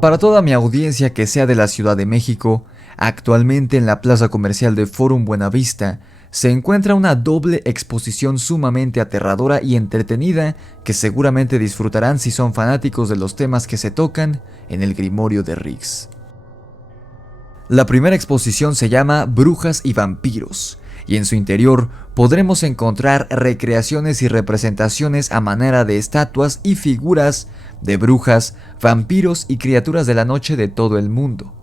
Para toda mi audiencia que sea de la Ciudad de México, actualmente en la plaza comercial de Forum Buenavista se encuentra una doble exposición sumamente aterradora y entretenida que seguramente disfrutarán si son fanáticos de los temas que se tocan en el Grimorio de Riggs. La primera exposición se llama Brujas y Vampiros, y en su interior podremos encontrar recreaciones y representaciones a manera de estatuas y figuras de brujas, vampiros y criaturas de la noche de todo el mundo.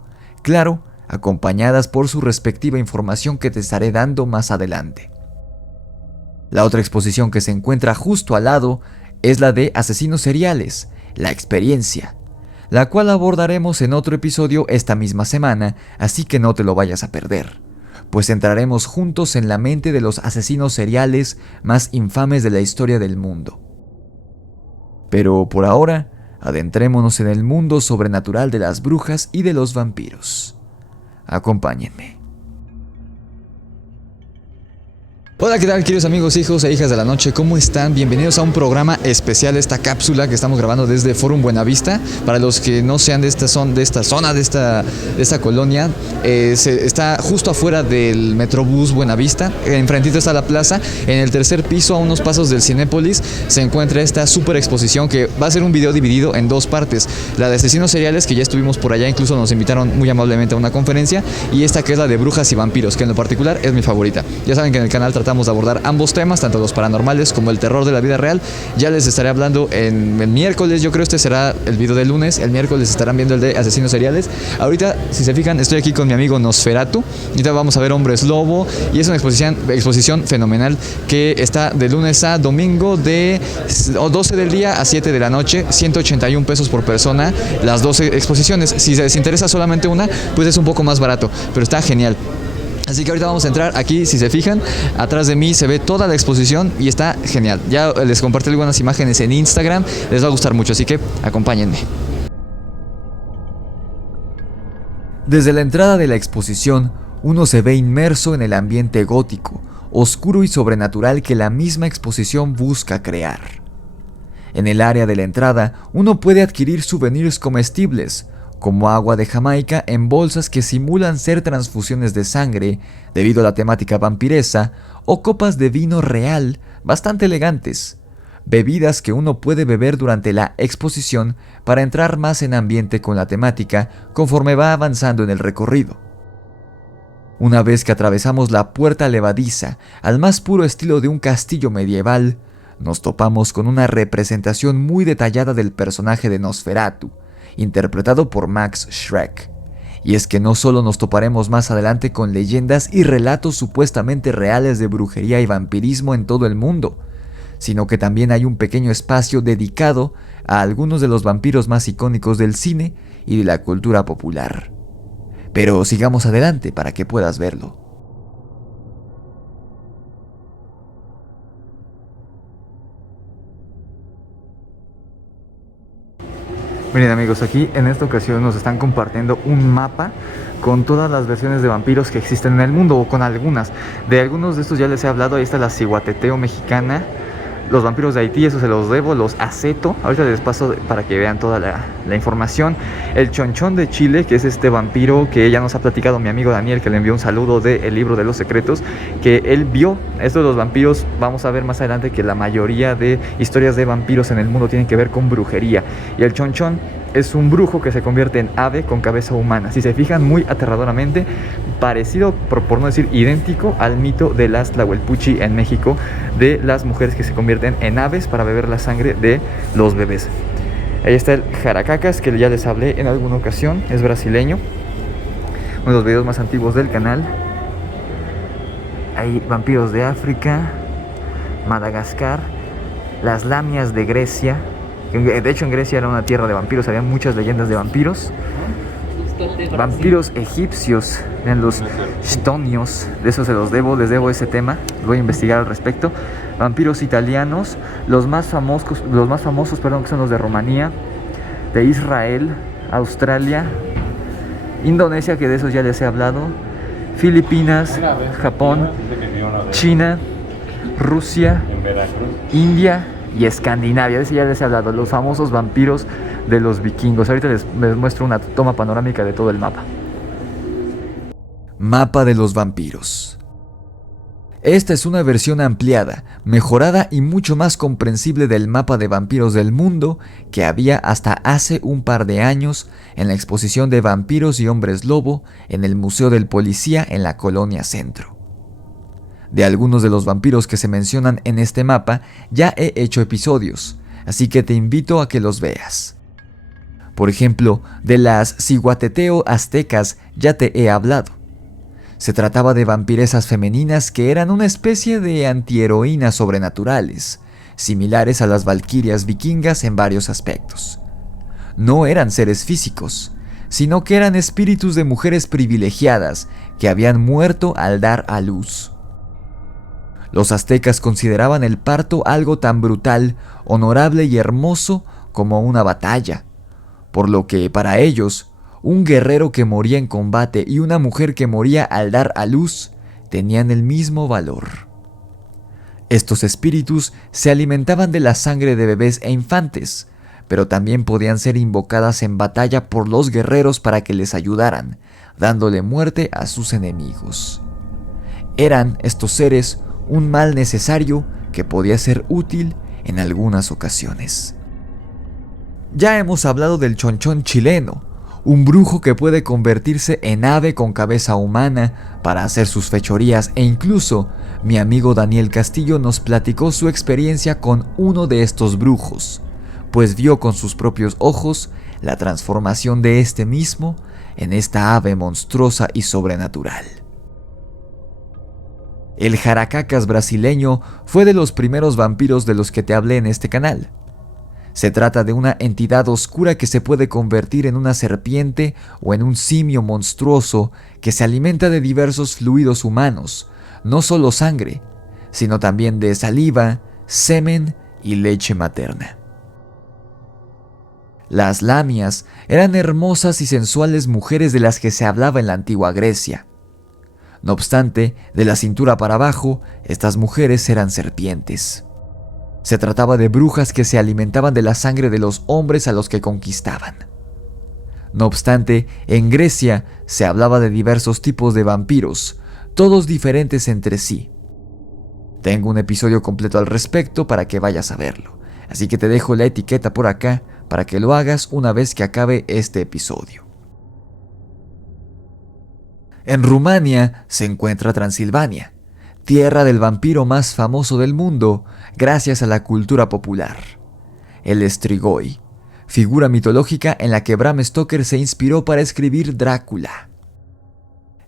Claro, acompañadas por su respectiva información que te estaré dando más adelante. La otra exposición que se encuentra justo al lado es la de Asesinos Seriales, la experiencia, la cual abordaremos en otro episodio esta misma semana, así que no te lo vayas a perder, pues entraremos juntos en la mente de los asesinos seriales más infames de la historia del mundo. Pero por ahora, adentrémonos en el mundo sobrenatural de las brujas y de los vampiros. Acompáñenme. Hola, ¿qué tal, queridos amigos, hijos e hijas de la noche? ¿Cómo están? Bienvenidos a un programa especial, esta cápsula que estamos grabando desde Forum Buenavista. Para los que no sean de esta zona, de esta colonia, está justo afuera del Metrobús Buenavista. Enfrentito está la plaza. En el tercer piso, a unos pasos del Cinépolis, se encuentra esta super exposición que va a ser un video dividido en dos partes. La de asesinos seriales, que ya estuvimos por allá, incluso nos invitaron muy amablemente a una conferencia. Y esta que es la de brujas y vampiros, que en lo particular es mi favorita. Ya saben que en el canal tratamos de abordar ambos temas, tanto los paranormales como el terror de la vida real. Ya les estaré hablando en el miércoles, yo creo este será el video del lunes. El miércoles estarán viendo el de asesinos seriales. Ahorita, si se fijan, estoy aquí con mi amigo Nosferatu. Ahorita vamos a ver Hombres Lobo. Y es una exposición fenomenal que está de lunes a domingo de 12 del día a 7 de la noche. 181 pesos por persona las 12 exposiciones. Si les interesa solamente una, pues es un poco más barato, pero está genial. Así que ahorita vamos a entrar aquí. Si se fijan, atrás de mí se ve toda la exposición y está genial. Ya les compartí algunas imágenes en Instagram, les va a gustar mucho, así que acompáñenme. Desde la entrada de la exposición, uno se ve inmerso en el ambiente gótico, oscuro y sobrenatural que la misma exposición busca crear. En el área de la entrada, uno puede adquirir souvenirs comestibles, como agua de Jamaica en bolsas que simulan ser transfusiones de sangre debido a la temática vampiresa, o copas de vino real bastante elegantes, bebidas que uno puede beber durante la exposición para entrar más en ambiente con la temática conforme va avanzando en el recorrido. Una vez que atravesamos la puerta levadiza al más puro estilo de un castillo medieval, nos topamos con una representación muy detallada del personaje de Nosferatu, interpretado por Max Schreck. Y es que no solo nos toparemos más adelante con leyendas y relatos supuestamente reales de brujería y vampirismo en todo el mundo, sino que también hay un pequeño espacio dedicado a algunos de los vampiros más icónicos del cine y de la cultura popular. Pero sigamos adelante para que puedas verlo. Miren, amigos, aquí en esta ocasión nos están compartiendo un mapa con todas las versiones de vampiros que existen en el mundo, o con algunas. De algunos de estos ya les he hablado. Ahí está la Cihuateteo mexicana, los vampiros de Haití, eso se los debo, los Aceto, ahorita les paso para que vean toda la información. El Chonchón de Chile, que es este vampiro que ya nos ha platicado mi amigo Daniel, que le envió un saludo del libro de los secretos, que él vio. Esto de los vampiros, vamos a ver más adelante que la mayoría de historias de vampiros en el mundo tienen que ver con brujería. Y el Chonchón es un brujo que se convierte en ave con cabeza humana. Si se fijan, muy aterradoramente parecido, por no decir idéntico, al mito de las Tlahuelpuchi en México, de las mujeres que se convierten en aves para beber la sangre de los bebés. Ahí está el Jaracacas, que ya les hablé en alguna ocasión, es brasileño, uno de los videos más antiguos del canal. Hay vampiros de África, Madagascar, las lamias de Grecia. De hecho, en Grecia era una tierra de vampiros, había muchas leyendas de vampiros. Vampiros egipcios, eran los Stonios, de eso se los debo, les debo ese tema, voy a investigar al respecto. Vampiros italianos, los más famosos, que son los de Rumanía, de Israel, Australia, Indonesia, que de esos ya les he hablado, Filipinas, Japón, China, Rusia, India y Escandinavia. De ese ya les he hablado, los famosos vampiros de los vikingos. Ahorita les muestro una toma panorámica de todo el mapa. Mapa de los vampiros. Esta es una versión ampliada, mejorada y mucho más comprensible del mapa de vampiros del mundo que había hasta hace un par de años en la exposición de vampiros y hombres lobo en el Museo del Policía en la Colonia Centro. De algunos de los vampiros que se mencionan en este mapa ya he hecho episodios, así que te invito a que los veas. Por ejemplo, de las ciguateteo aztecas ya te he hablado. Se trataba de vampiresas femeninas que eran una especie de antiheroínas sobrenaturales, similares a las valquirias vikingas en varios aspectos. No eran seres físicos, sino que eran espíritus de mujeres privilegiadas que habían muerto al dar a luz. Los aztecas consideraban el parto algo tan brutal, honorable y hermoso como una batalla, por lo que para ellos, un guerrero que moría en combate y una mujer que moría al dar a luz tenían el mismo valor. Estos espíritus se alimentaban de la sangre de bebés e infantes, pero también podían ser invocadas en batalla por los guerreros para que les ayudaran, dándole muerte a sus enemigos. Eran estos seres un mal necesario que podía ser útil en algunas ocasiones. Ya hemos hablado del chonchón chileno, un brujo que puede convertirse en ave con cabeza humana para hacer sus fechorías, e incluso mi amigo Daniel Castillo nos platicó su experiencia con uno de estos brujos, pues vio con sus propios ojos la transformación de este mismo en esta ave monstruosa y sobrenatural. El Jaracacas brasileño fue de los primeros vampiros de los que te hablé en este canal. Se trata de una entidad oscura que se puede convertir en una serpiente o en un simio monstruoso que se alimenta de diversos fluidos humanos, no solo sangre, sino también de saliva, semen y leche materna. Las lamias eran hermosas y sensuales mujeres de las que se hablaba en la antigua Grecia. No obstante, de la cintura para abajo, estas mujeres eran serpientes. Se trataba de brujas que se alimentaban de la sangre de los hombres a los que conquistaban. No obstante, en Grecia se hablaba de diversos tipos de vampiros, todos diferentes entre sí. Tengo un episodio completo al respecto para que vayas a verlo, así que te dejo la etiqueta por acá para que lo hagas una vez que acabe este episodio. En Rumania se encuentra Transilvania, tierra del vampiro más famoso del mundo gracias a la cultura popular, el Strigoi, figura mitológica en la que Bram Stoker se inspiró para escribir Drácula.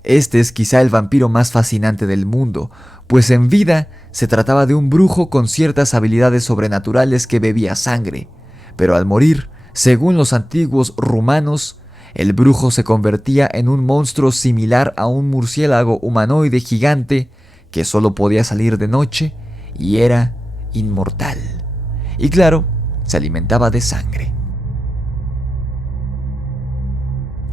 Este es quizá el vampiro más fascinante del mundo, pues en vida se trataba de un brujo con ciertas habilidades sobrenaturales que bebía sangre, pero al morir, según los antiguos rumanos, el brujo se convertía en un monstruo similar a un murciélago humanoide gigante que solo podía salir de noche y era inmortal. Y claro, se alimentaba de sangre.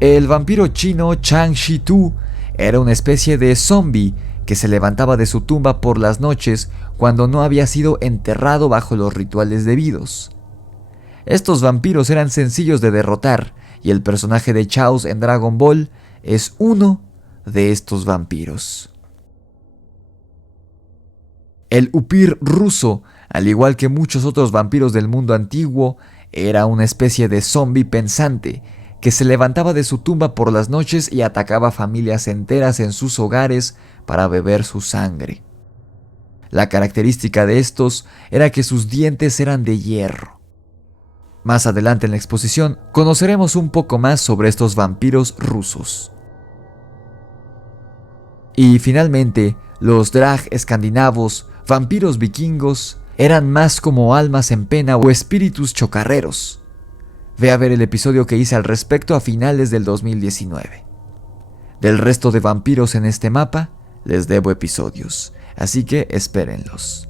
El vampiro chino Chang Shi-tu era una especie de zombie que se levantaba de su tumba por las noches cuando no había sido enterrado bajo los rituales debidos. Estos vampiros eran sencillos de derrotar y el personaje de Chaos en Dragon Ball es uno de estos vampiros. El upir ruso, al igual que muchos otros vampiros del mundo antiguo, era una especie de zombie pensante que se levantaba de su tumba por las noches y atacaba familias enteras en sus hogares para beber su sangre. La característica de estos era que sus dientes eran de hierro. Más adelante en la exposición conoceremos un poco más sobre estos vampiros rusos. Y finalmente, los drag escandinavos, vampiros vikingos, eran más como almas en pena o espíritus chocarreros. Ve a ver el episodio que hice al respecto a finales del 2019. Del resto de vampiros en este mapa, les debo episodios, así que espérenlos.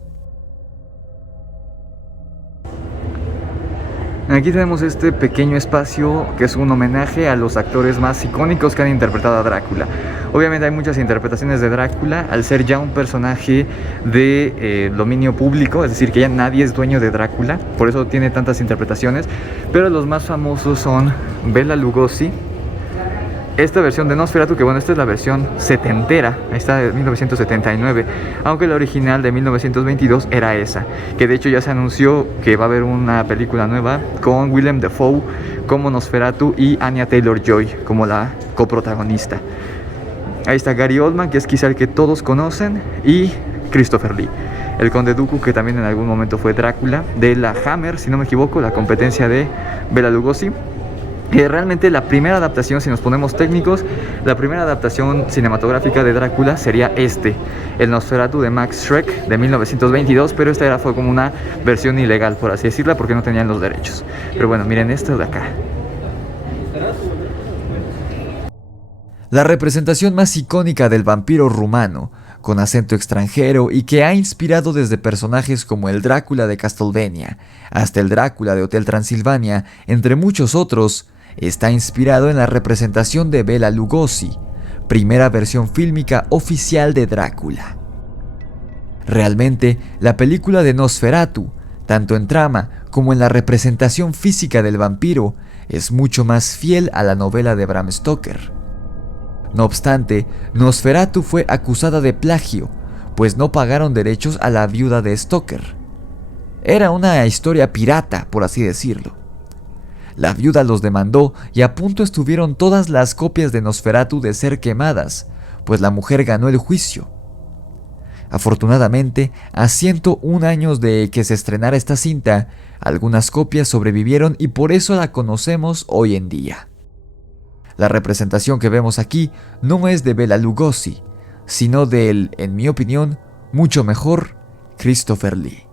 Aquí tenemos este pequeño espacio que es un homenaje a los actores más icónicos que han interpretado a Drácula. Obviamente hay muchas interpretaciones de Drácula, al ser ya un personaje de dominio público, es decir, que ya nadie es dueño de Drácula, por eso tiene tantas interpretaciones, pero los más famosos son Bela Lugosi, esta versión de Nosferatu, que bueno, esta es la versión setentera, ahí está de 1979, aunque la original de 1922 era esa, que de hecho ya se anunció que va a haber una película nueva con Willem Dafoe como Nosferatu y Anya Taylor-Joy como la coprotagonista. Ahí está Gary Oldman, que es quizá el que todos conocen, y Christopher Lee, el Conde Dooku, que también en algún momento fue Drácula, de la Hammer, si no me equivoco, la competencia de Bela Lugosi. Realmente la primera adaptación, si nos ponemos técnicos, la primera adaptación cinematográfica de Drácula sería el Nosferatu de Max Schreck de 1922, pero esta fue como una versión ilegal, por así decirla, porque no tenían los derechos. Pero bueno, miren esto de acá. La representación más icónica del vampiro rumano, con acento extranjero y que ha inspirado desde personajes como el Drácula de Castlevania hasta el Drácula de Hotel Transilvania, entre muchos otros, está inspirado en la representación de Bela Lugosi, primera versión fílmica oficial de Drácula. Realmente, la película de Nosferatu, tanto en trama como en la representación física del vampiro, es mucho más fiel a la novela de Bram Stoker. No obstante, Nosferatu fue acusada de plagio, pues no pagaron derechos a la viuda de Stoker. Era una historia pirata, por así decirlo. La viuda los demandó y a punto estuvieron todas las copias de Nosferatu de ser quemadas, pues la mujer ganó el juicio. Afortunadamente, a 101 años de que se estrenara esta cinta, algunas copias sobrevivieron y por eso la conocemos hoy en día. La representación que vemos aquí no es de Bela Lugosi, sino del, en mi opinión, mucho mejor Christopher Lee.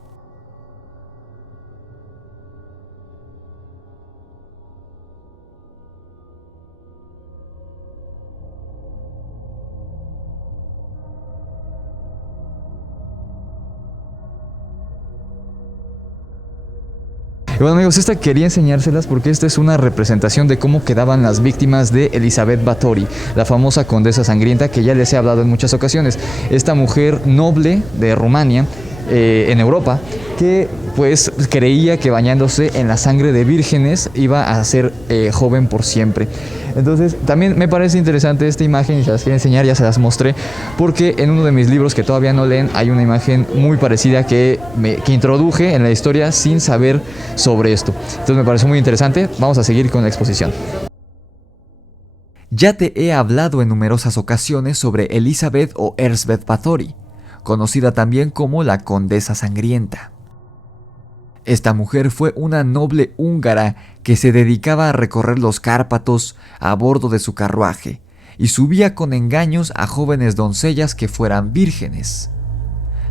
Y bueno amigos, esta quería enseñárselas porque esta es una representación de cómo quedaban las víctimas de Elisabeth Báthory, la famosa condesa sangrienta que ya les he hablado en muchas ocasiones. Esta mujer noble de Rumania, en Europa, que pues creía que bañándose en la sangre de vírgenes iba a ser joven por siempre. Entonces también me parece interesante esta imagen y se las quiero enseñar, ya se las mostré, porque en uno de mis libros que todavía no leen hay una imagen muy parecida que introduje en la historia sin saber sobre esto. Entonces me pareció muy interesante, vamos a seguir con la exposición. Ya te he hablado en numerosas ocasiones sobre Elisabeth o Erzsébet Báthory, conocida también como la Condesa Sangrienta. Esta mujer fue una noble húngara que se dedicaba a recorrer los Cárpatos a bordo de su carruaje y subía con engaños a jóvenes doncellas que fueran vírgenes.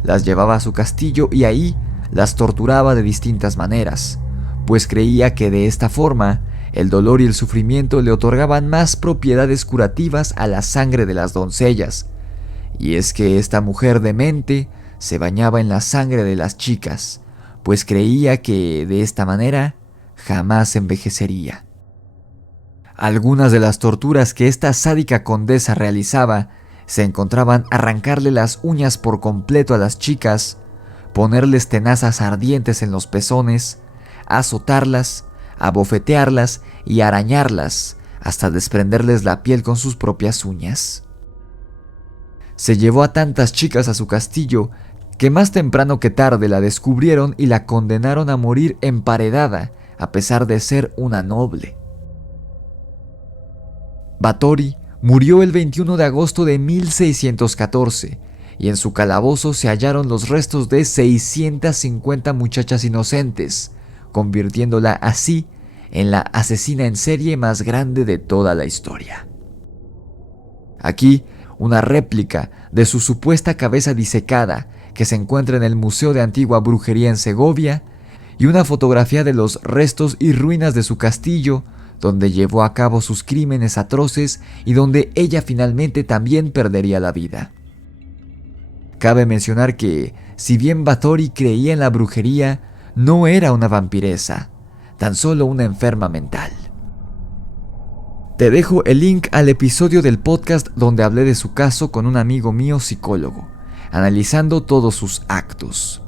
Las llevaba a su castillo y ahí las torturaba de distintas maneras, pues creía que de esta forma el dolor y el sufrimiento le otorgaban más propiedades curativas a la sangre de las doncellas. Y es que esta mujer demente se bañaba en la sangre de las chicas, pues creía que de esta manera jamás envejecería. Algunas de las torturas que esta sádica condesa realizaba se encontraban arrancarle las uñas por completo a las chicas, ponerles tenazas ardientes en los pezones, azotarlas, abofetearlas y arañarlas hasta desprenderles la piel con sus propias uñas. Se llevó a tantas chicas a su castillo que más temprano que tarde la descubrieron y la condenaron a morir emparedada a pesar de ser una noble. Báthory murió el 21 de agosto de 1614 y en su calabozo se hallaron los restos de 650 muchachas inocentes, convirtiéndola así en la asesina en serie más grande de toda la historia. Aquí, una réplica de su supuesta cabeza disecada que se encuentra en el Museo de Antigua Brujería en Segovia y una fotografía de los restos y ruinas de su castillo donde llevó a cabo sus crímenes atroces y donde ella finalmente también perdería la vida. Cabe mencionar que, si bien Báthory creía en la brujería, no era una vampiresa. tan solo una enferma mental. Te dejo el link al episodio del podcast donde hablé de su caso con un amigo mío psicólogo, analizando todos sus actos.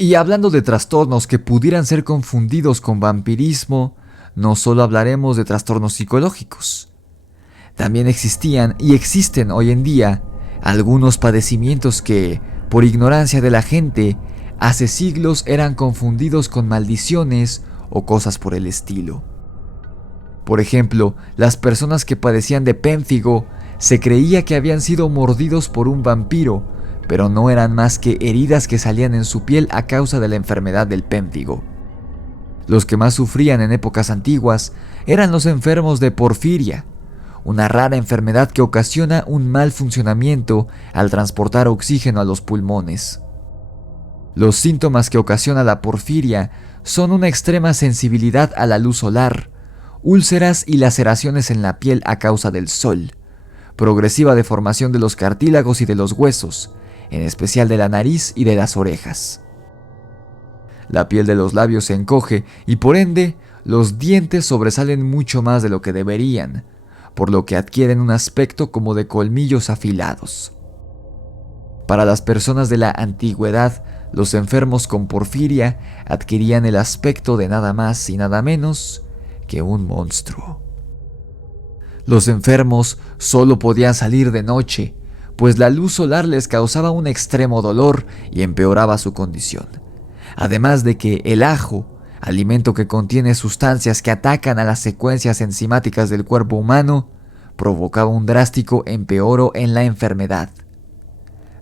Y hablando de trastornos que pudieran ser confundidos con vampirismo, no solo hablaremos de trastornos psicológicos. También existían y existen hoy en día algunos padecimientos que, por ignorancia de la gente, hace siglos eran confundidos con maldiciones o cosas por el estilo. Por ejemplo, las personas que padecían de pénfigo se creía que habían sido mordidos por un vampiro, pero no eran más que heridas que salían en su piel a causa de la enfermedad del pénfigo. Los que más sufrían en épocas antiguas eran los enfermos de porfiria, una rara enfermedad que ocasiona un mal funcionamiento al transportar oxígeno a los pulmones. Los síntomas que ocasiona la porfiria son una extrema sensibilidad a la luz solar, úlceras y laceraciones en la piel a causa del sol, progresiva deformación de los cartílagos y de los huesos, en especial de la nariz y de las orejas. La piel de los labios se encoge y por ende los dientes sobresalen mucho más de lo que deberían, por lo que adquieren un aspecto como de colmillos afilados. Para las personas de la antigüedad, los enfermos con porfiria adquirían el aspecto de nada más y nada menos que un monstruo. Los enfermos solo podían salir de noche, pues la luz solar les causaba un extremo dolor y empeoraba su condición. Además de que el ajo, alimento que contiene sustancias que atacan a las secuencias enzimáticas del cuerpo humano, provocaba un drástico empeoro en la enfermedad.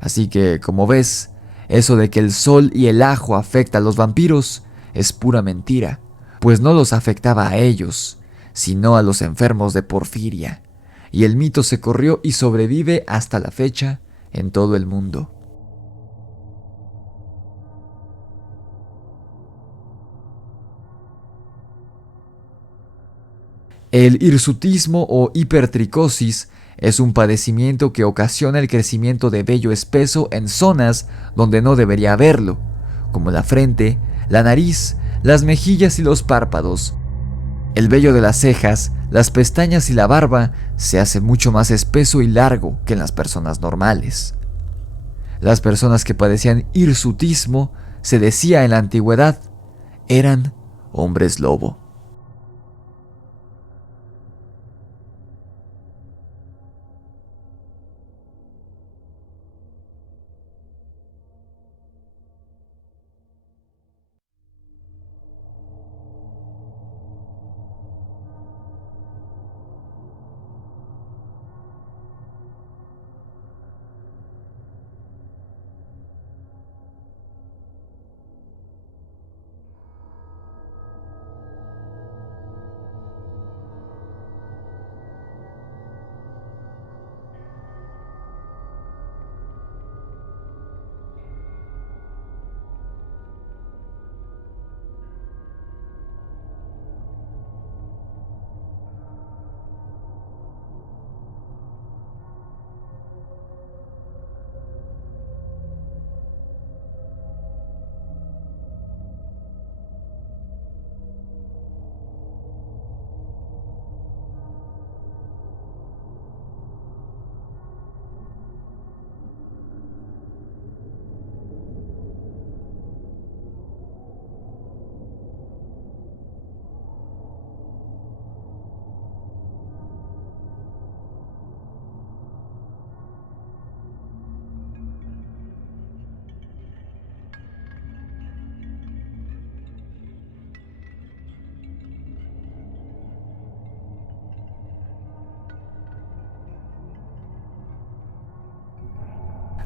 Así que, como ves, eso de que el sol y el ajo afecta a los vampiros es pura mentira, pues no los afectaba a ellos, sino a los enfermos de porfiria. Y el mito se corrió y sobrevive hasta la fecha en todo el mundo. El hirsutismo o hipertricosis es un padecimiento que ocasiona el crecimiento de vello espeso en zonas donde no debería haberlo, como la frente, la nariz, las mejillas y los párpados. El vello de las cejas, las pestañas y la barba se hace mucho más espeso y largo que en las personas normales. Las personas que padecían hirsutismo, se decía en la antigüedad, eran hombres lobo.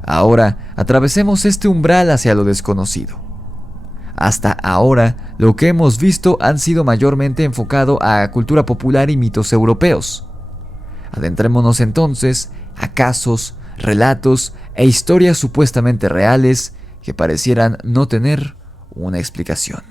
Ahora, atravesemos este umbral hacia lo desconocido. Hasta ahora, lo que hemos visto han sido mayormente enfocado a cultura popular y mitos europeos. Adentrémonos entonces a casos, relatos e historias supuestamente reales que parecieran no tener una explicación.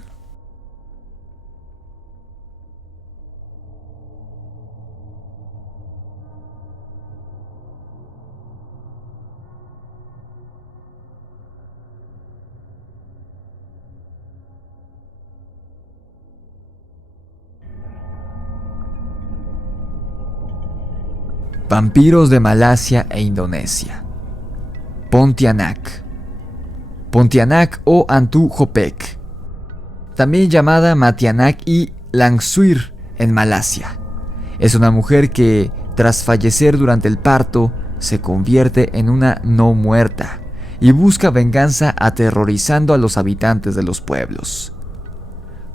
Vampiros de Malasia e Indonesia. Pontianak. Pontianak o Antu Hopek, también llamada Matianak y Langsuir en Malasia. Es una mujer que, tras fallecer durante el parto, se convierte en una no muerta y busca venganza aterrorizando a los habitantes de los pueblos.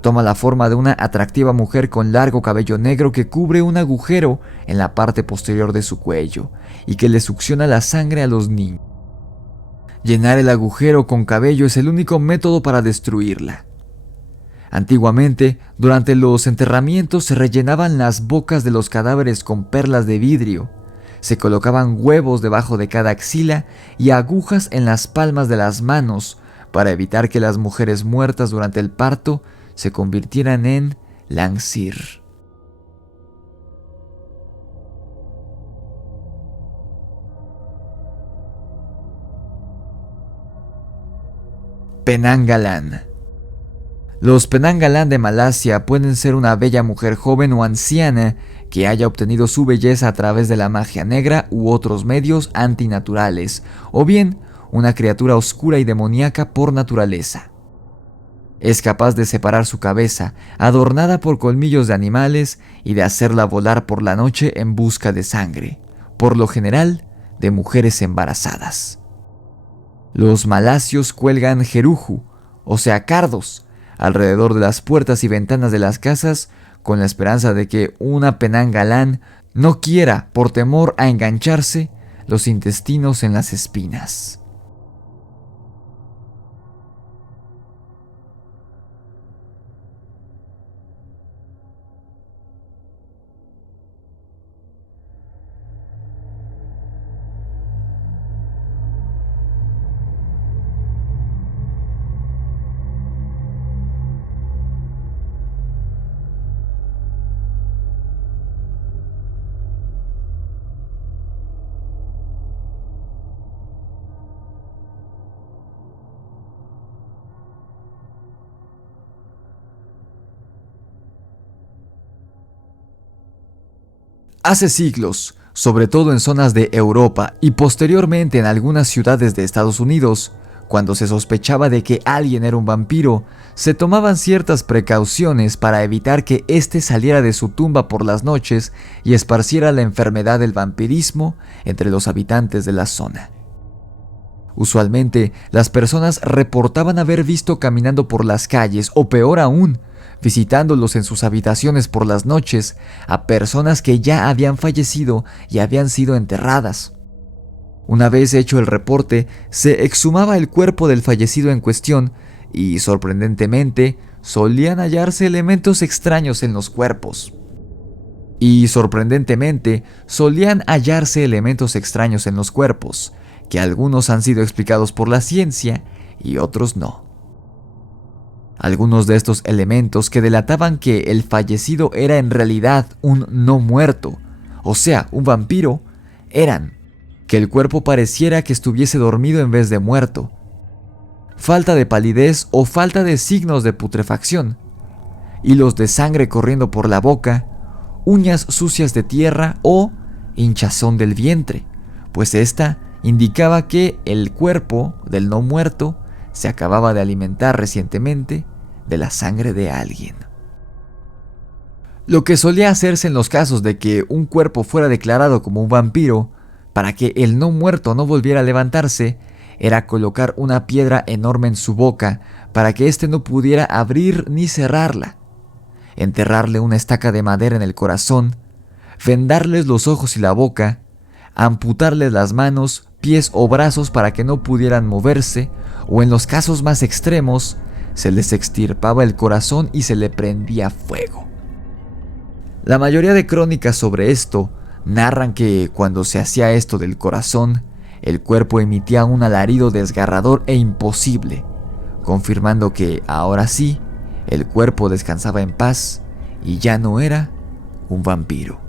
Toma la forma de una atractiva mujer con largo cabello negro que cubre un agujero en la parte posterior de su cuello y que le succiona la sangre a los niños. Llenar el agujero con cabello es el único método para destruirla. Antiguamente, durante los enterramientos se rellenaban las bocas de los cadáveres con perlas de vidrio, se colocaban huevos debajo de cada axila y agujas en las palmas de las manos para evitar que las mujeres muertas durante el parto se convirtieran en Langsir. Penanggalan. Los Penanggalan de Malasia pueden ser una bella mujer joven o anciana que haya obtenido su belleza a través de la magia negra u otros medios antinaturales, o bien una criatura oscura y demoníaca por naturaleza. Es capaz de separar su cabeza, adornada por colmillos de animales, y de hacerla volar por la noche en busca de sangre, por lo general de mujeres embarazadas. Los malasios cuelgan jeruju, o sea cardos, alrededor de las puertas y ventanas de las casas con la esperanza de que una Penanggalan no quiera, por temor a engancharse, los intestinos en las espinas. Hace siglos, sobre todo en zonas de Europa y posteriormente en algunas ciudades de Estados Unidos, cuando se sospechaba de que alguien era un vampiro, se tomaban ciertas precauciones para evitar que éste saliera de su tumba por las noches y esparciera la enfermedad del vampirismo entre los habitantes de la zona. Usualmente, las personas reportaban haber visto caminando por las calles, o peor aún, visitándolos en sus habitaciones por las noches, a personas que ya habían fallecido y habían sido enterradas. Una vez hecho el reporte, se exhumaba el cuerpo del fallecido en cuestión y, sorprendentemente, solían hallarse elementos extraños en los cuerpos. Que algunos han sido explicados por la ciencia y otros no. Algunos de estos elementos que delataban que el fallecido era en realidad un no muerto, o sea, un vampiro, eran que el cuerpo pareciera que estuviese dormido en vez de muerto, falta de palidez o falta de signos de putrefacción, hilos de sangre corriendo por la boca, uñas sucias de tierra o hinchazón del vientre, pues esta indicaba que el cuerpo del no muerto se acababa de alimentar recientemente de la sangre de alguien. Lo que solía hacerse en los casos de que un cuerpo fuera declarado como un vampiro, para que el no muerto no volviera a levantarse, era colocar una piedra enorme en su boca para que éste no pudiera abrir ni cerrarla, enterrarle una estaca de madera en el corazón, vendarles los ojos y la boca, amputarles las manos, pies o brazos para que no pudieran moverse, o en los casos más extremos, se les extirpaba el corazón y se le prendía fuego. La mayoría de crónicas sobre esto narran que cuando se hacía esto del corazón, el cuerpo emitía un alarido desgarrador e imposible, confirmando que, ahora sí, el cuerpo descansaba en paz y ya no era un vampiro.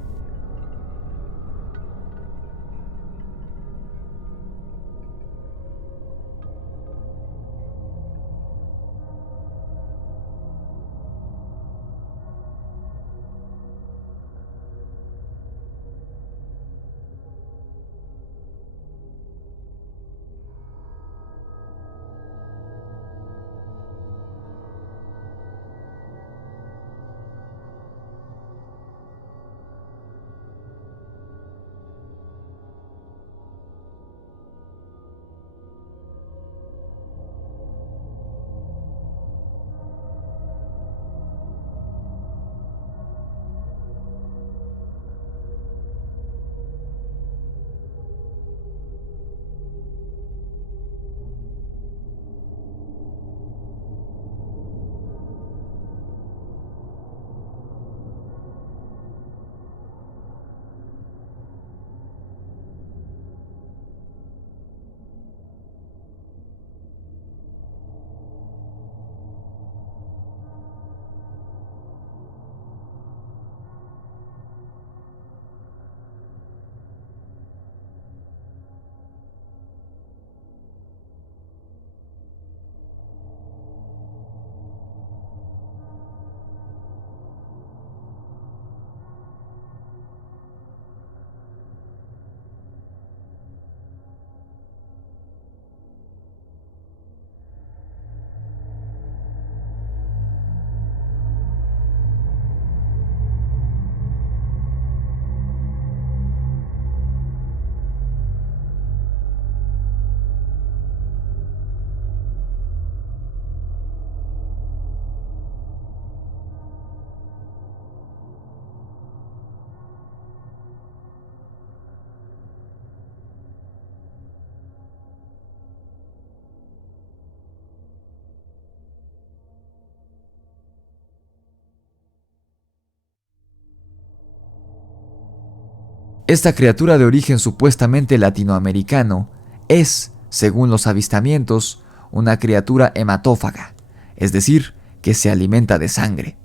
Esta criatura de origen supuestamente latinoamericano es, según los avistamientos, una criatura hematófaga, es decir, que se alimenta de sangre.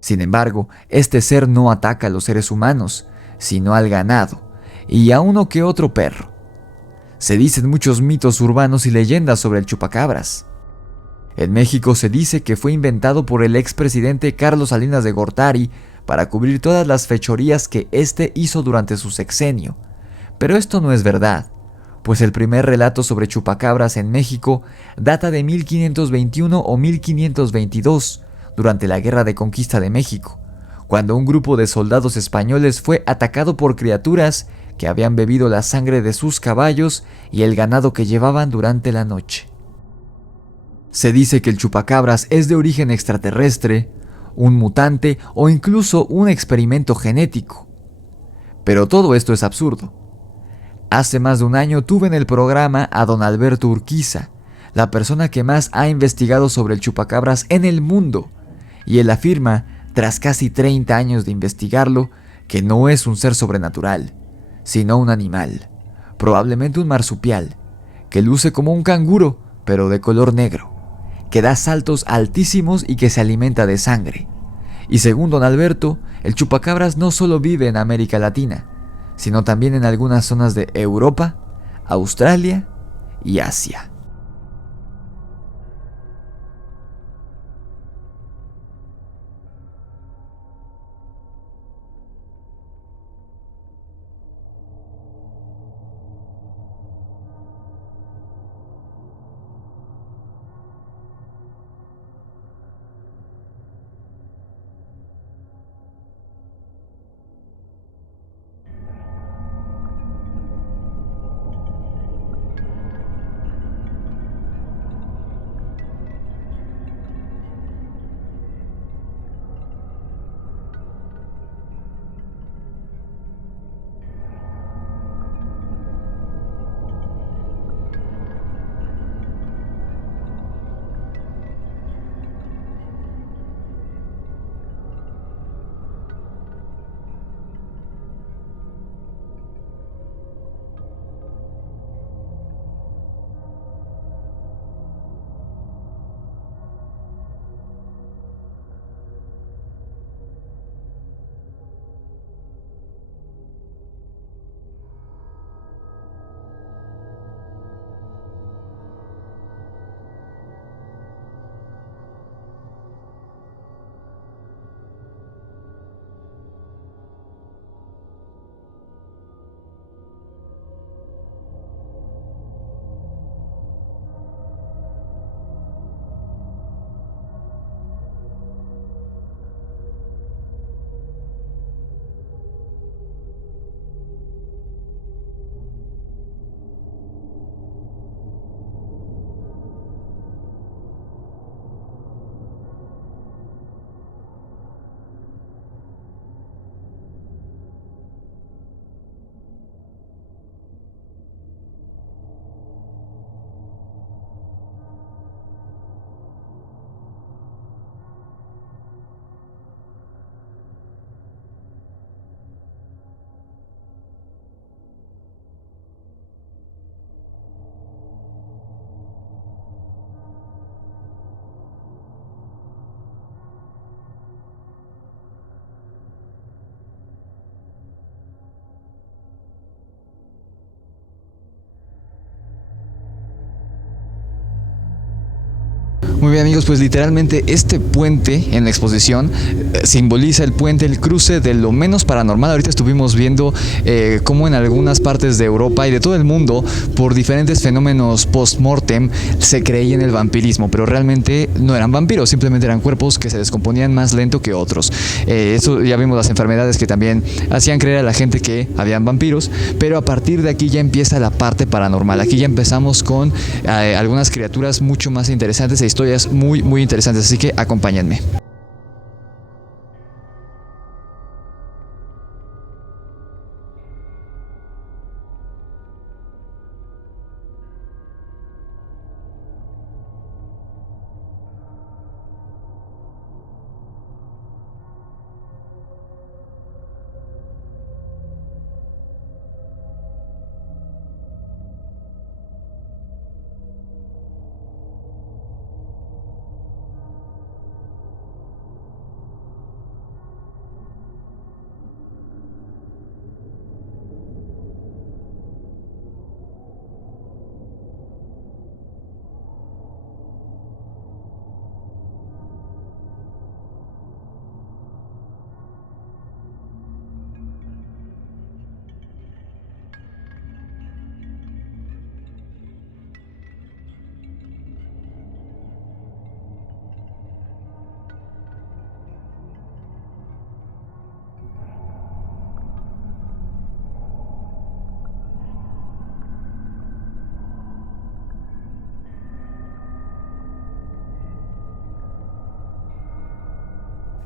Sin embargo, este ser no ataca a los seres humanos, sino al ganado y a uno que otro perro. Se dicen muchos mitos urbanos y leyendas sobre el chupacabras. En México se dice que fue inventado por el expresidente Carlos Salinas de Gortari para cubrir todas las fechorías que éste hizo durante su sexenio. Pero esto no es verdad, pues el primer relato sobre chupacabras en México data de 1521 o 1522, durante la Guerra de Conquista de México, cuando un grupo de soldados españoles fue atacado por criaturas que habían bebido la sangre de sus caballos y el ganado que llevaban durante la noche. Se dice que el chupacabras es de origen extraterrestre, un mutante o incluso un experimento genético. Pero todo esto es absurdo. Hace más de un año tuve en el programa a don Alberto Urquiza, la persona que más ha investigado sobre el chupacabras en el mundo, y él afirma, tras casi 30 años de investigarlo, que no es un ser sobrenatural, sino un animal, probablemente un marsupial, que luce como un canguro, pero de color negro, que da saltos altísimos y que se alimenta de sangre. Y según don Alberto, el chupacabras no solo vive en América Latina, sino también en algunas zonas de Europa, Australia y Asia. Muy bien, amigos, pues literalmente este puente en la exposición simboliza el puente, el cruce de lo menos paranormal. Ahorita estuvimos viendo cómo en algunas partes de Europa y de todo el mundo, por diferentes fenómenos post-mortem, se creía en el vampirismo, pero realmente no eran vampiros, simplemente eran cuerpos que se descomponían más lento que otros. Eso ya vimos las enfermedades que también hacían creer a la gente que habían vampiros, pero a partir de aquí ya empieza la parte paranormal. Aquí ya empezamos con algunas criaturas mucho más interesantes e historias muy, muy interesantes, así que acompáñenme.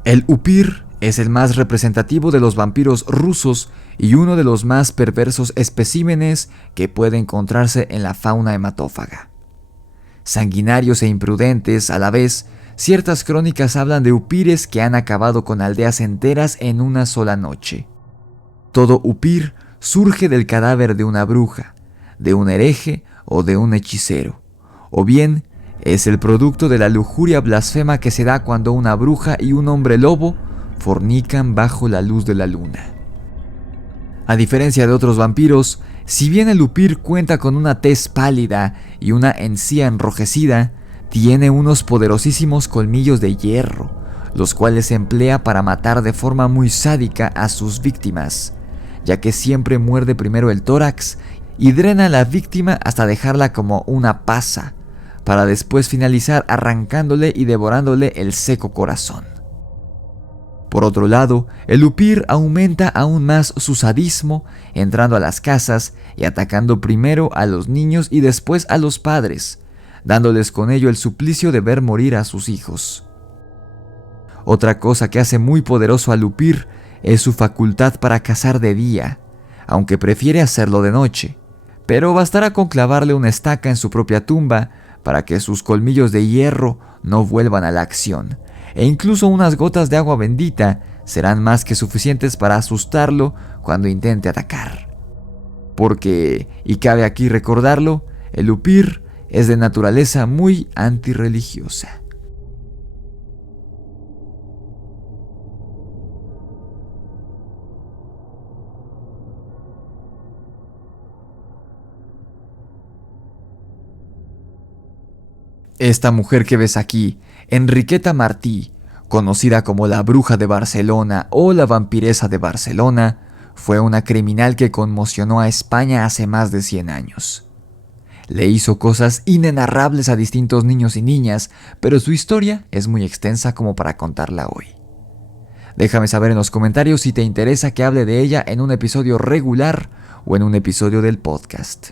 El upir es el más representativo de los vampiros rusos y uno de los más perversos especímenes que puede encontrarse en la fauna hematófaga. Sanguinarios e imprudentes a la vez, ciertas crónicas hablan de upires que han acabado con aldeas enteras en una sola noche. Todo upir surge del cadáver de una bruja, de un hereje o de un hechicero, o bien es el producto de la lujuria blasfema que se da cuando una bruja y un hombre lobo fornican bajo la luz de la luna. A diferencia de otros vampiros, si bien el upir cuenta con una tez pálida y una encía enrojecida, tiene unos poderosísimos colmillos de hierro, los cuales se emplea para matar de forma muy sádica a sus víctimas, ya que siempre muerde primero el tórax y drena a la víctima hasta dejarla como una pasa, para después finalizar arrancándole y devorándole el seco corazón. Por otro lado, el upir aumenta aún más su sadismo, entrando a las casas y atacando primero a los niños y después a los padres, dándoles con ello el suplicio de ver morir a sus hijos. Otra cosa que hace muy poderoso al upir es su facultad para cazar de día, aunque prefiere hacerlo de noche, pero bastará con clavarle una estaca en su propia tumba para que sus colmillos de hierro no vuelvan a la acción, e incluso unas gotas de agua bendita serán más que suficientes para asustarlo cuando intente atacar. Porque, y cabe aquí recordarlo, el upir es de naturaleza muy antirreligiosa. Esta mujer que ves aquí, Enriqueta Martí, conocida como la Bruja de Barcelona o la Vampiresa de Barcelona, fue una criminal que conmocionó a España hace más de 100 años. Le hizo cosas inenarrables a distintos niños y niñas, pero su historia es muy extensa como para contarla hoy. Déjame saber en los comentarios si te interesa que hable de ella en un episodio regular o en un episodio del podcast.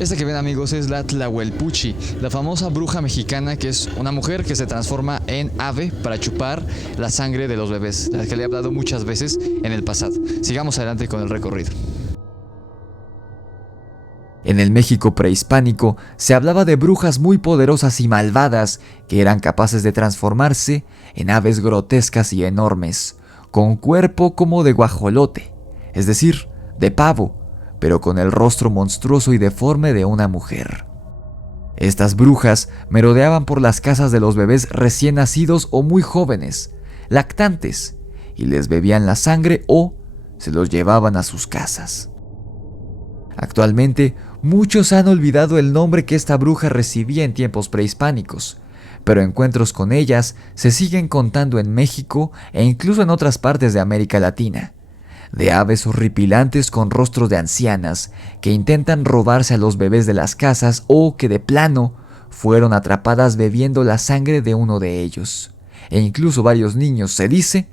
Esta que ven, amigos, es la Tlahuelpuchi, la famosa bruja mexicana, que es una mujer que se transforma en ave para chupar la sangre de los bebés, la que le he hablado muchas veces en el pasado. Sigamos adelante con el recorrido. En el México prehispánico se hablaba de brujas muy poderosas y malvadas que eran capaces de transformarse en aves grotescas y enormes, con cuerpo como de guajolote, es decir, de pavo, pero con el rostro monstruoso y deforme de una mujer. Estas brujas merodeaban por las casas de los bebés recién nacidos o muy jóvenes, lactantes, y les bebían la sangre o se los llevaban a sus casas. Actualmente, muchos han olvidado el nombre que esta bruja recibía en tiempos prehispánicos, pero encuentros con ellas se siguen contando en México e incluso en otras partes de América Latina, de aves horripilantes con rostros de ancianas que intentan robarse a los bebés de las casas o que de plano fueron atrapadas bebiendo la sangre de uno de ellos. E incluso varios niños, se dice,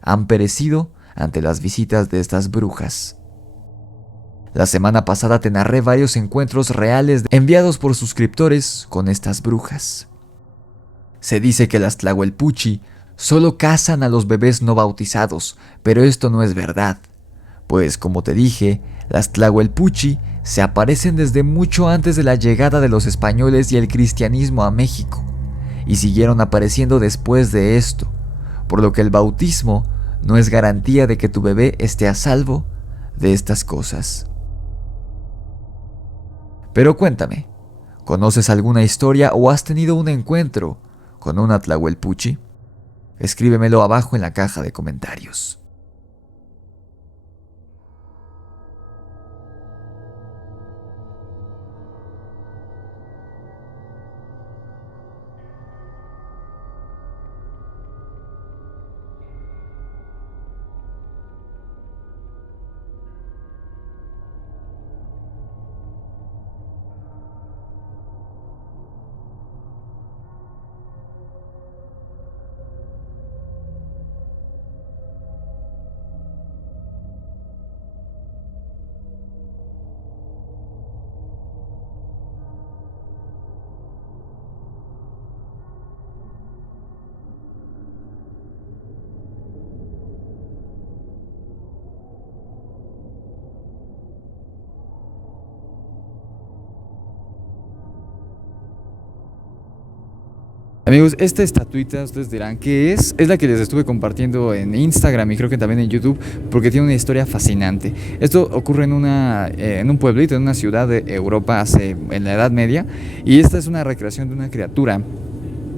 han perecido ante las visitas de estas brujas. La semana pasada te narré varios encuentros reales enviados por suscriptores con estas brujas. Se dice que las Tlahuelpuchi solo cazan a los bebés no bautizados, pero esto no es verdad, pues como te dije, las Tlahuelpuchi se aparecen desde mucho antes de la llegada de los españoles y el cristianismo a México, y siguieron apareciendo después de esto, por lo que el bautismo no es garantía de que tu bebé esté a salvo de estas cosas. Pero cuéntame, ¿conoces alguna historia o has tenido un encuentro con una Tlahuelpuchi? Escríbemelo abajo en la caja de comentarios. Amigos, esta estatuita, ustedes dirán, ¿qué es? Es la que les estuve compartiendo en Instagram y creo que también en YouTube, porque tiene una historia fascinante. Esto ocurre en un pueblito, en una ciudad de Europa en la Edad Media, y esta es una recreación de una criatura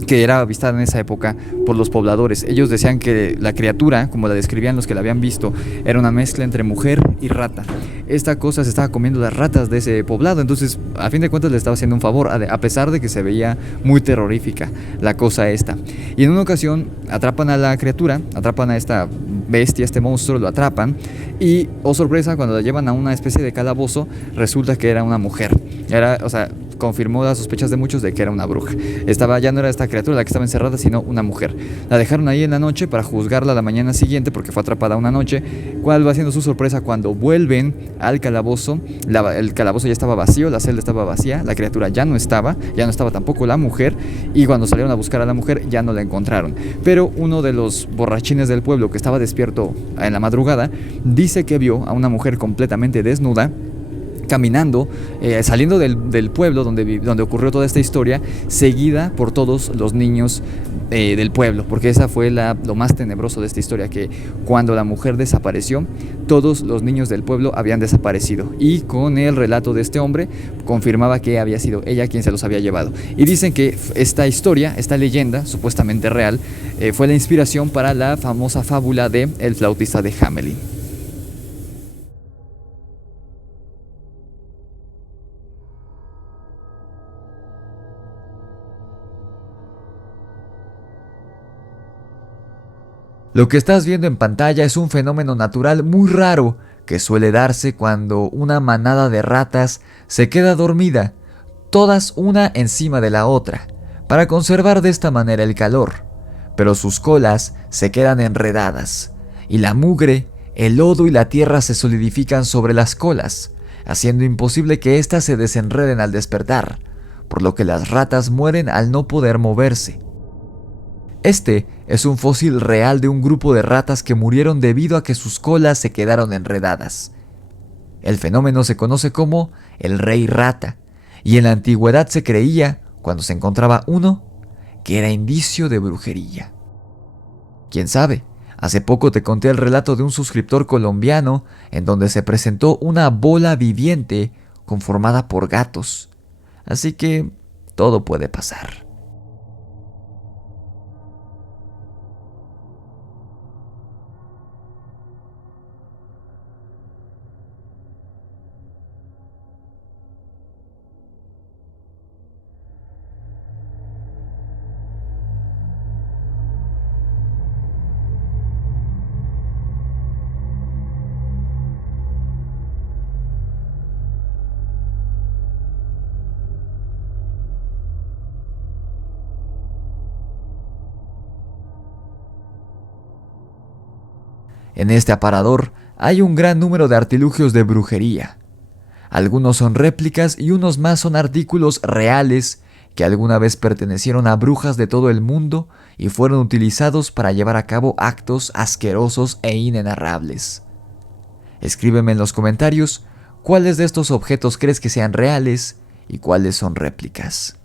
que era avistada en esa época por los pobladores. Ellos decían que la criatura, como la describían los que la habían visto, era una mezcla entre mujer y rata. Esta cosa se estaba comiendo las ratas de ese poblado, entonces a fin de cuentas le estaba haciendo un favor, a pesar de que se veía muy terrorífica la cosa esta. Y en una ocasión atrapan a la criatura, atrapan a esta bestia, este monstruo, lo atrapan y, oh sorpresa, cuando la llevan a una especie de calabozo, resulta que era una mujer. Confirmó las sospechas de muchos de que era una bruja. Ya no era esta criatura la que estaba encerrada, sino una mujer. La dejaron ahí en la noche para juzgarla la mañana siguiente porque fue atrapada una noche. ¿Cuál va siendo su sorpresa? Cuando vuelven al calabozo, el calabozo ya estaba vacío, la celda estaba vacía, la criatura ya no estaba tampoco la mujer, y cuando salieron a buscar a la mujer ya no la encontraron. Pero uno de los borrachines del pueblo que estaba despierto en la madrugada dice que vio a una mujer completamente desnuda caminando, saliendo del pueblo donde ocurrió toda esta historia, seguida por todos los niños del pueblo, porque esa fue lo más tenebroso de esta historia, que cuando la mujer desapareció, todos los niños del pueblo habían desaparecido, y con el relato de este hombre confirmaba que había sido ella quien se los había llevado. Y dicen que esta historia, esta leyenda supuestamente real, fue la inspiración para la famosa fábula de El flautista de Hamelin. Lo que estás viendo en pantalla es un fenómeno natural muy raro que suele darse cuando una manada de ratas se queda dormida, todas una encima de la otra, para conservar de esta manera el calor, pero sus colas se quedan enredadas, y la mugre, el lodo y la tierra se solidifican sobre las colas, haciendo imposible que éstas se desenreden al despertar, por lo que las ratas mueren al no poder moverse. Este es un fósil real de un grupo de ratas que murieron debido a que sus colas se quedaron enredadas. El fenómeno se conoce como el rey rata, y en la antigüedad se creía, cuando se encontraba uno, que era indicio de brujería. ¿Quién sabe? Hace poco te conté el relato de un suscriptor colombiano en donde se presentó una bola viviente conformada por gatos. Así que todo puede pasar. En este aparador hay un gran número de artilugios de brujería. Algunos son réplicas y unos más son artículos reales que alguna vez pertenecieron a brujas de todo el mundo y fueron utilizados para llevar a cabo actos asquerosos e inenarrables. Escríbeme en los comentarios cuáles de estos objetos crees que sean reales y cuáles son réplicas.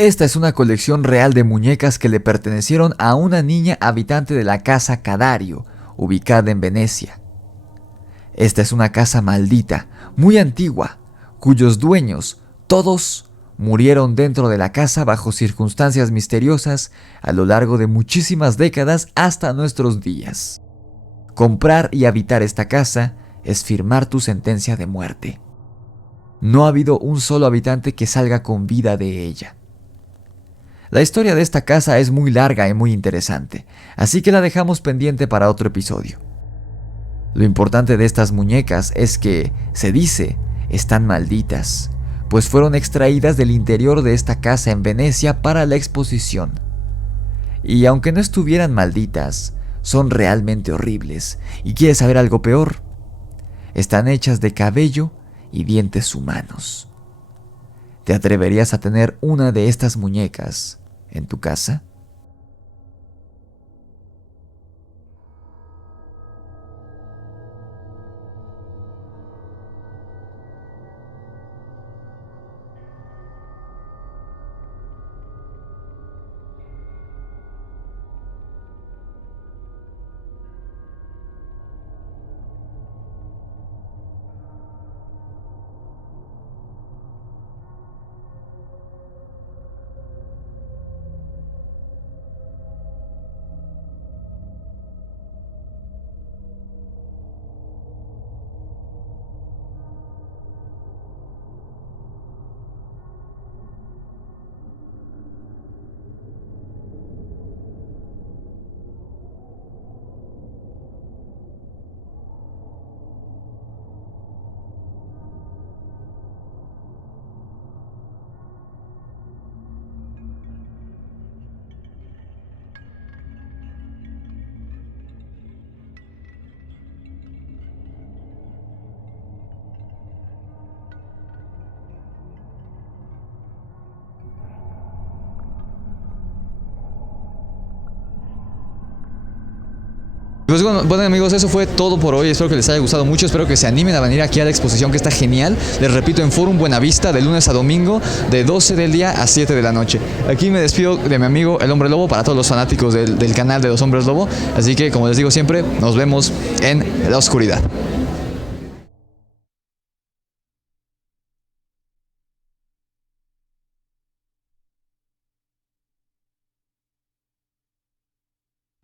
Esta es una colección real de muñecas que le pertenecieron a una niña habitante de la casa Cadario, ubicada en Venecia. Esta es una casa maldita, muy antigua, cuyos dueños, todos, murieron dentro de la casa bajo circunstancias misteriosas a lo largo de muchísimas décadas hasta nuestros días. Comprar y habitar esta casa es firmar tu sentencia de muerte. No ha habido un solo habitante que salga con vida de ella. La historia de esta casa es muy larga y muy interesante, así que la dejamos pendiente para otro episodio. Lo importante de estas muñecas es que, se dice, están malditas, pues fueron extraídas del interior de esta casa en Venecia para la exposición. Y aunque no estuvieran malditas, son realmente horribles. ¿Y quieres saber algo peor? Están hechas de cabello y dientes humanos. ¿Te atreverías a tener una de estas muñecas en tu casa? Pues bueno amigos, eso fue todo por hoy. Espero que les haya gustado mucho. Espero que se animen a venir aquí a la exposición, que está genial. Les repito, en Forum Buenavista, de lunes a domingo, de 12 del día a 7 de la noche. Aquí me despido de mi amigo el Hombre Lobo, para todos los fanáticos del canal de los Hombres Lobo. Así que, como les digo siempre, nos vemos en la oscuridad.